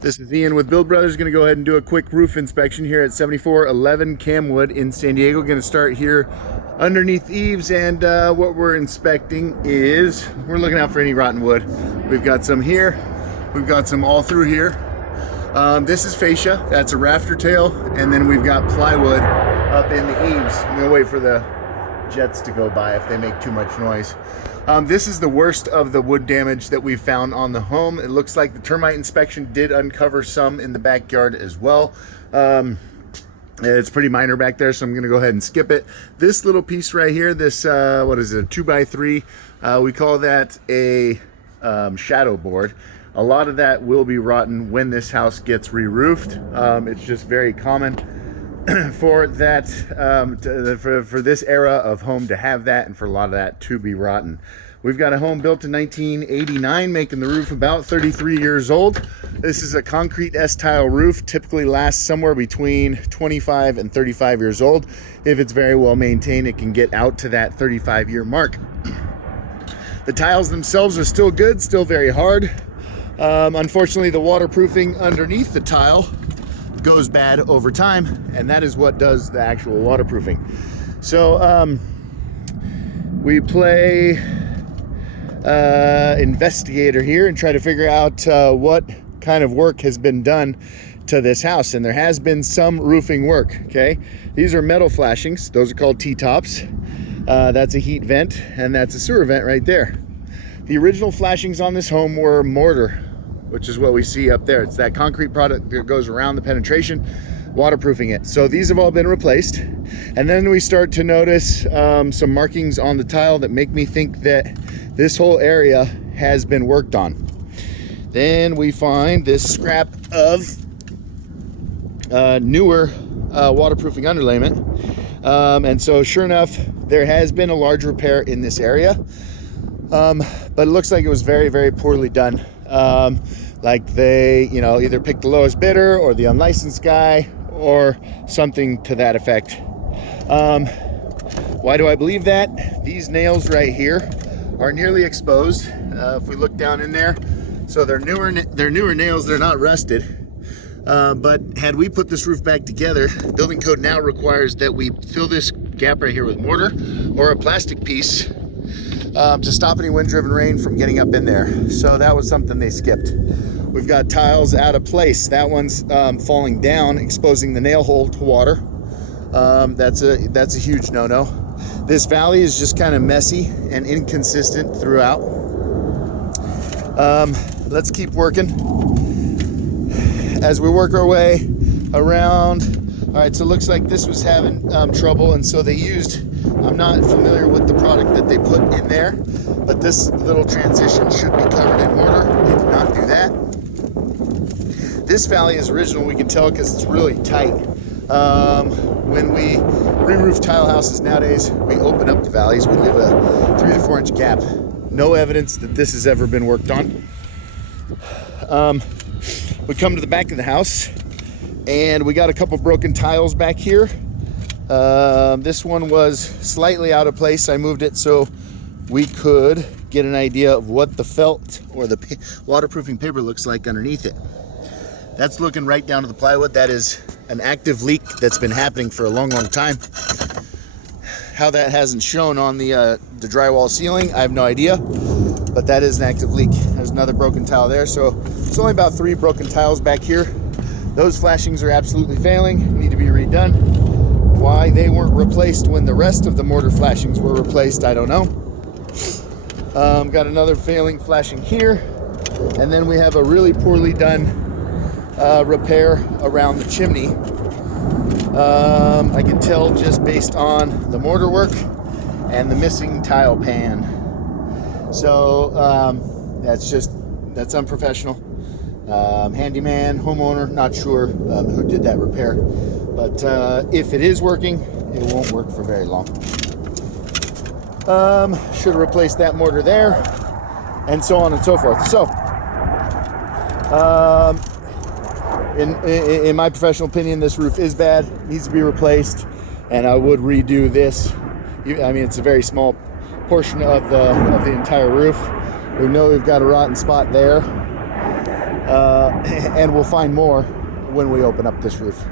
This is Ian with Build Brothers. Going to go ahead and do a quick roof inspection here at 7411 Kamwood in San Diego. Going to start here underneath eaves, and what we're inspecting is we're looking out for any rotten wood. We've got some here, we've got some all through here. This is fascia, that's a rafter tail, and then we've got plywood up in the eaves. I'm going to wait for the jets to go by if they make too much noise. This is the worst of the wood damage that we've found on the home. It looks like the termite inspection did uncover some in the backyard as well. It's pretty minor back there, so I'm going to go ahead and skip it. This little piece right here, this what is it, a 2x3, we call that a shadow board. A lot of that will be rotten when this house gets re-roofed. It's just very common for that, for this era of home to have that, and for a lot of that to be rotten. We've got a home built in 1989, making the roof about 33 years old. This is a concrete S-tile roof, typically lasts somewhere between 25 and 35 years old. If it's very well maintained, it can get out to that 35-year mark. The tiles themselves are still good, still very hard. Unfortunately, the waterproofing underneath the tile goes bad over time, and that is what does the actual waterproofing. So we play investigator here and try to figure out what kind of work has been done to this house, and there has been some roofing work. Okay, these are metal flashings, those are called T-tops. That's a heat vent, and that's a sewer vent right there. The original flashings on this home were mortar, which is what we see up there. It's that concrete product that goes around the penetration, waterproofing it. So these have all been replaced. And then we start to notice some markings on the tile that make me think that this whole area has been worked on. Then we find this scrap of newer waterproofing underlayment. And so sure enough, there has been a large repair in this area. But it looks like it was very, very poorly done. Like they, either picked the lowest bidder or the unlicensed guy or something to that effect. Why do I believe that? These nails right here are nearly exposed. If we look down in there, so they're newer nails, they're not rusted. But had we put this roof back together, building code now requires that we fill this gap right here with mortar or a plastic piece to stop any wind-driven rain from getting up in there. So that was something they skipped. We've got tiles out of place. That one's falling down, exposing the nail hole to water. That's a huge no-no. This valley is just kind of messy and inconsistent throughout. Let's keep working as we work our way around. All right, so it looks like this was having trouble, and so they used, I'm not familiar with the product that they put in there, but this little transition should be covered in mortar. They did not do that. This valley is original, we can tell, because it's really tight. When we re-roof tile houses nowadays, we open up the valleys. We leave a 3 to 4 inch gap. No evidence that this has ever been worked on. We come to the back of the house, and we got a couple broken tiles back here. This one was slightly out of place. I moved it so we could get an idea of what the felt or the waterproofing paper looks like underneath it. That's looking right down to the plywood. That is an active leak that's been happening for a long, long time. How that hasn't shown on the drywall ceiling, I have no idea, but that is an active leak. There's another broken tile there. So it's only about 3 broken tiles back here. Those flashings are absolutely failing, need to be redone. Why they weren't replaced when the rest of the mortar flashings were replaced, I don't know. Got another failing flashing here, and then we have a really poorly done repair around the chimney. I can tell just based on the mortar work and the missing tile pan. So that's unprofessional. Handyman, homeowner, not sure who did that repair, but if it is working, it won't work for very long. Should have replaced that mortar there, and so on and so forth. So in my professional opinion, this roof is bad, needs to be replaced, and I would redo this. I mean, it's a very small portion of the entire roof. We know we've got a rotten spot there. and we'll find more when we open up this roof.